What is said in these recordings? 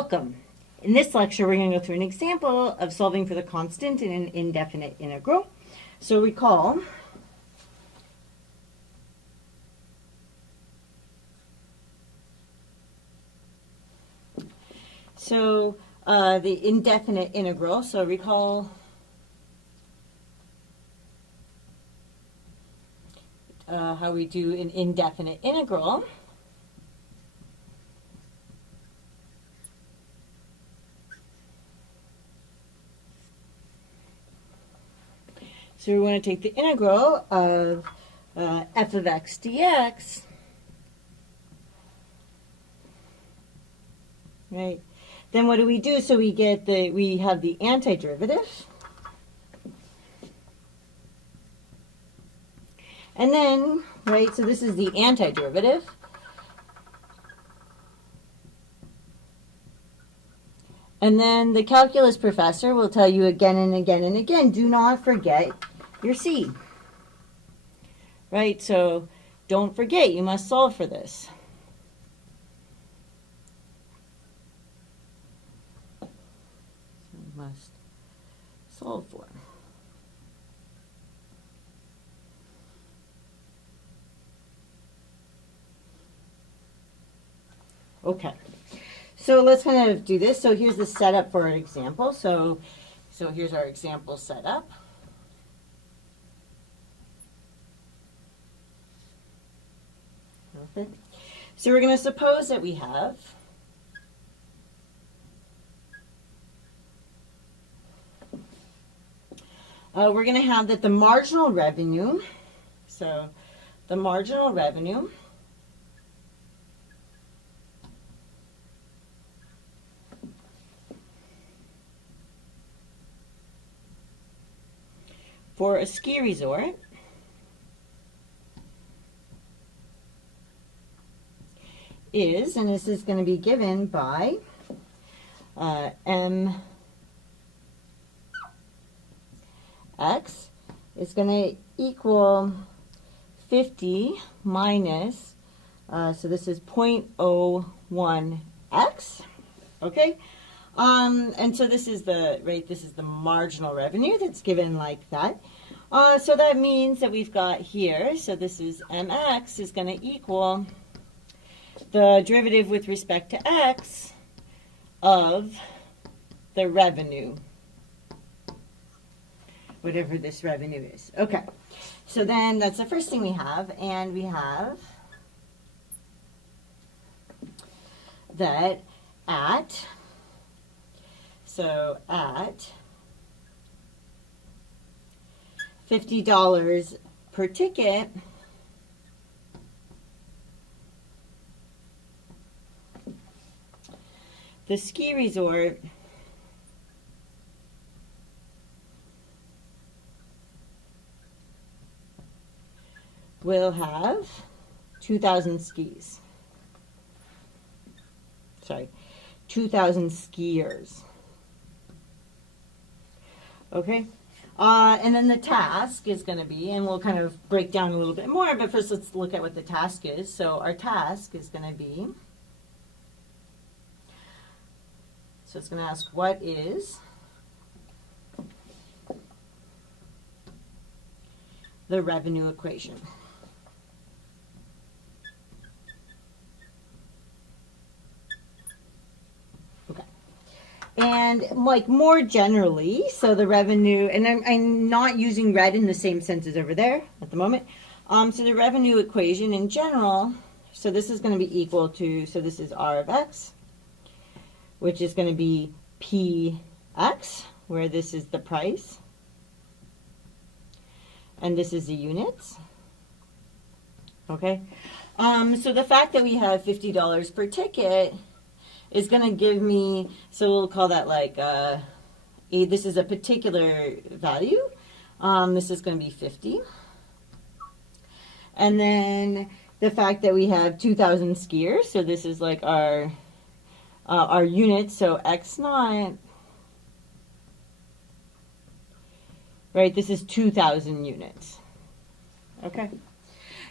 Welcome. In this lecture, we're going to go through an example of solving for the constant in an indefinite integral. So recall, the indefinite integral, so recall how we do an indefinite integral. So we want to take the integral of f of x dx, right? Then what do we do? So we have the antiderivative. And then, right, so this is the antiderivative. And then the calculus professor will tell you again and again and again, do not forget your c. Right, so don't forget, you must solve for this. So you must solve for. Okay. So let's kind of do this. So here's the setup for an example. So here's our example setup. Okay. So we're going to suppose that we have we're going to have that the marginal revenue, so the marginal revenue for a ski resort is, and this is going to be given by mx is going to equal 50 minus, so this is 0.01x, okay? And so this is this is the marginal revenue that's given like that. So that means that we've got here, so this is mx is going to equal the derivative with respect to x of the revenue, whatever this revenue is. Okay, so then that's the first thing we have, and we have that at $50 per ticket, the ski resort will have 2,000 skis. Sorry, 2,000 skiers. Okay? And then the task is going to be, and we'll kind of break down a little bit more, but first let's look at what the task is. So our task is going to be, so it's going to ask what is the revenue equation. Okay. And like more generally, so the revenue, and I'm not using red in the same sense as over there at the moment. So the revenue equation in general, so this is going to be equal to, so this is R of X, which is going to be PX, where this is the price, and this is the units. Okay? So the fact that we have $50 per ticket is going to give me, so we'll call that like, this is a particular value. This is going to be 50. And then the fact that we have 2,000 skiers, so this is like our units, so X naught, right, this is 2,000 units. Okay?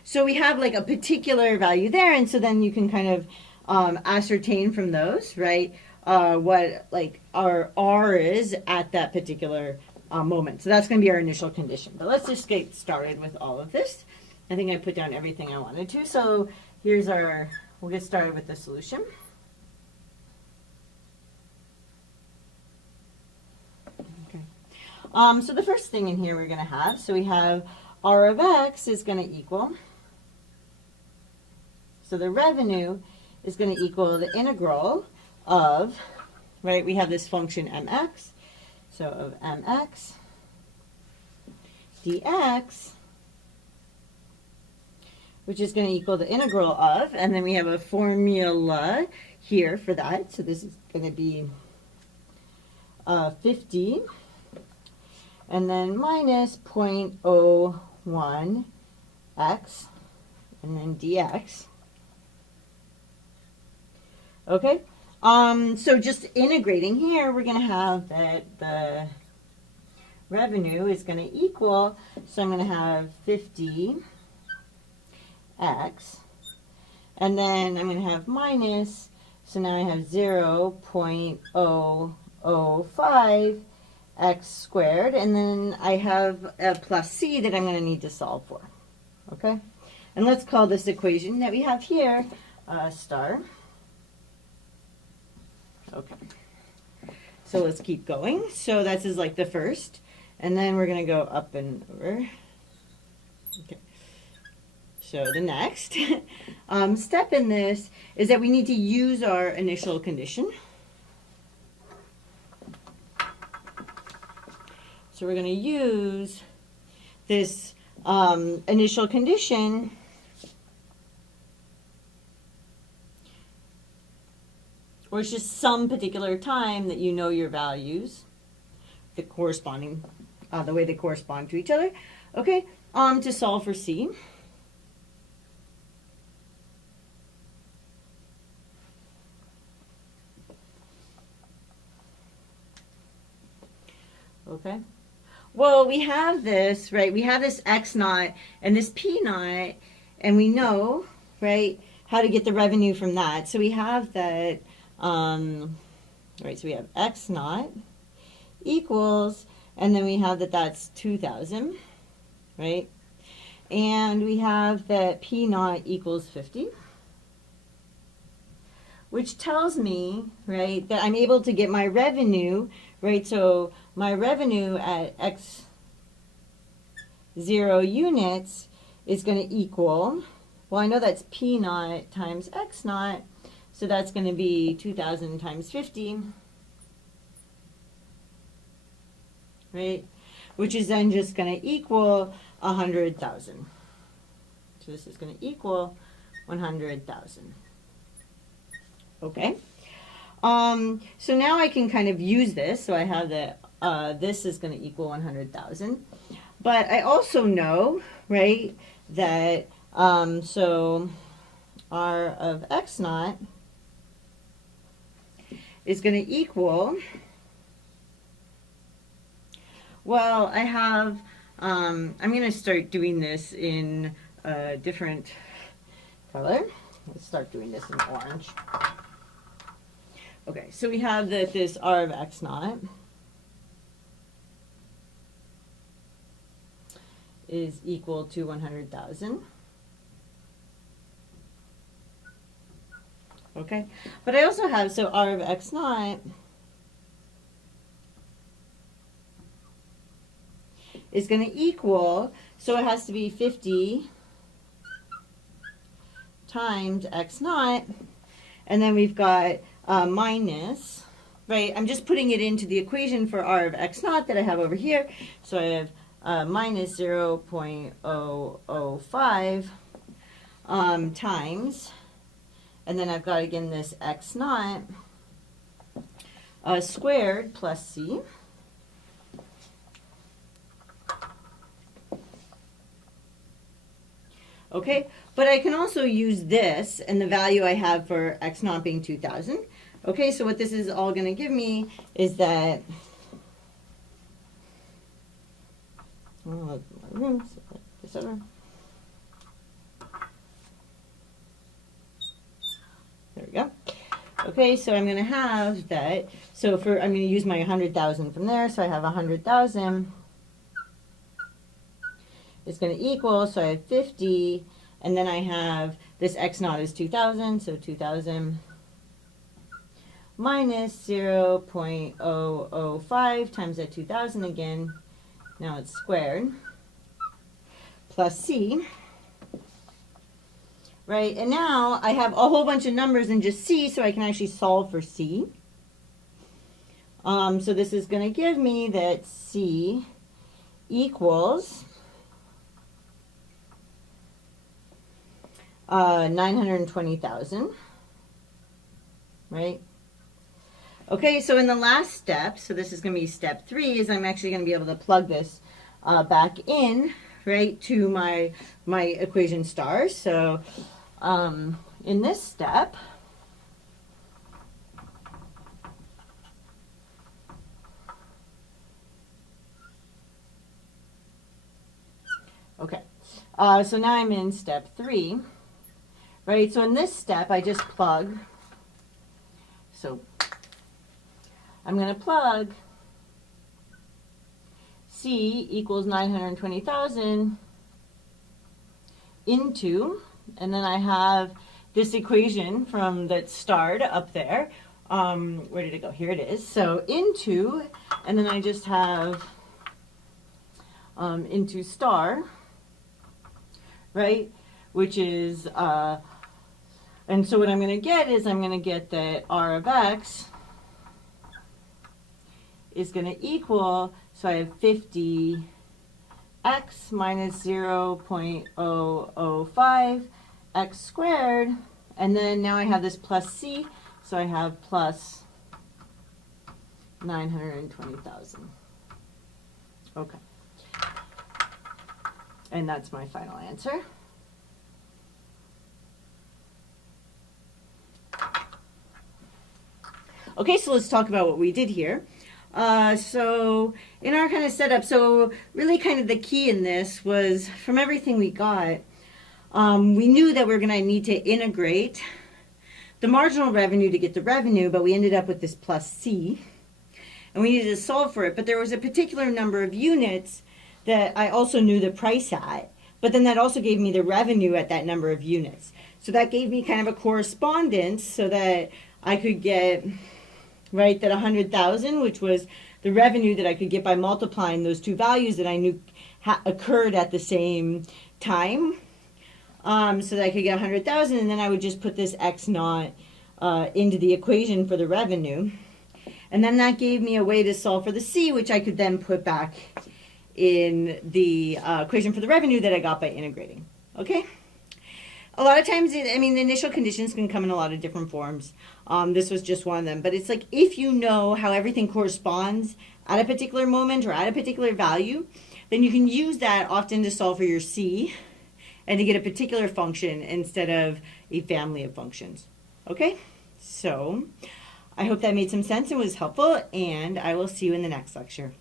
So we have like a particular value there, and so then you can kind of ascertain from those, right, what like our R is at that particular moment. So that's going to be our initial condition. But let's just get started with all of this. I think I put down everything I wanted to. So here's our, we'll get started with the solution. Okay. So the first thing in here we're going to have, so we have R of X is going to equal, so the revenue is going to equal the integral of, right, we have this function mx, so of mx dx, which is going to equal the integral of, and then we have a formula here for that, so this is going to be 50, and then minus 0.01 x, and then dx. Okay, so just integrating here, we're going to have that the revenue is going to equal, so I'm going to have 50x, and then I'm going to have minus, so now I have 0.005 x squared, and then I have a plus c that I'm going to need to solve for. Okay, and let's call this equation that we have here star. Okay, so let's keep going. So this is like the first, and then we're going to go up and over. Okay, so the next step in this is that we need to use our initial condition. So we're going to use this initial condition or it's just some particular time that you know your values, the corresponding, the way they correspond to each other, okay, to solve for C. Okay. Well, we have this, right, we have this X naught and this P naught, and we know, right, how to get the revenue from that. So we have that, right, so we have X naught equals, and then we have that that's 2,000, right? And we have that P naught equals 50, which tells me, right, that I'm able to get my revenue, right? So my revenue at X 0 units is going to equal, well, I know that's P naught times X naught, so that's going to be 2,000 times 50, right? Which is then just going to equal 100,000. So this is going to equal 100,000. Okay. So now I can kind of use this. So I have that this is going to equal 100,000. But I also know, right, that so R of X naught is going to equal, well, I have, I'm going to start doing this in a different color. Let's start doing this in orange. Okay, so we have that this R of X naught is equal to 100,000. Okay, but I also have, so R of X naught is going to equal, so it has to be 50 times X naught, and then we've got minus, right, I'm just putting it into the equation for R of X naught that I have over here, so I have minus 0.005 times, and then I've got again this X naught squared plus C. Okay, but I can also use this and the value I have for X naught being 2,000. Okay, so what this is all going to give me is that, oh, my room, so this over. There we go. Okay, so I'm going to have that. So I'm going to use my 100,000 from there. So I have 100,000 is going to equal, so I have 50, and then I have this x naught is 2,000, so 2,000 minus 0.005 times that 2,000 again, now it's squared, plus c, right? And now I have a whole bunch of numbers in just c, so I can actually solve for c. So this is going to give me that c equals 920,000, right? Okay, so in the last step, so this is going to be step 3, is I'm actually going to be able to plug this back in, right, to my equation star. So in this step, okay, so now I'm in step 3. Right, so in this step, I just plug. So I'm going to plug C equals 920,000 into, and then I have this equation from that starred up there. Where did it go? Here it is. So into, and then I just have into star, right, which is and so what I'm going to get is I'm going to get that r of x is going to equal, so I have 50 x minus 0.005 x squared, and then now I have this plus c, so I have plus 920,000. Okay. And that's my final answer. Okay, so let's talk about what we did here. So in our kind of setup, so really kind of the key in this was from everything we got, we knew that we were going to need to integrate the marginal revenue to get the revenue, but we ended up with this plus C, and we needed to solve for it. But there was a particular number of units that I also knew the price at, but then that also gave me the revenue at that number of units. So that gave me kind of a correspondence so that I could get, right, that 100,000, which was the revenue that I could get by multiplying those two values that I knew occurred at the same time, so that I could get 100,000, and then I would just put this x naught into the equation for the revenue. And then that gave me a way to solve for the c, which I could then put back in the equation for the revenue that I got by integrating. Okay? A lot of times, the initial conditions can come in a lot of different forms. This was just one of them. But it's like if you know how everything corresponds at a particular moment or at a particular value, then you can use that often to solve for your C and to get a particular function instead of a family of functions. Okay? So I hope that made some sense and was helpful, and I will see you in the next lecture.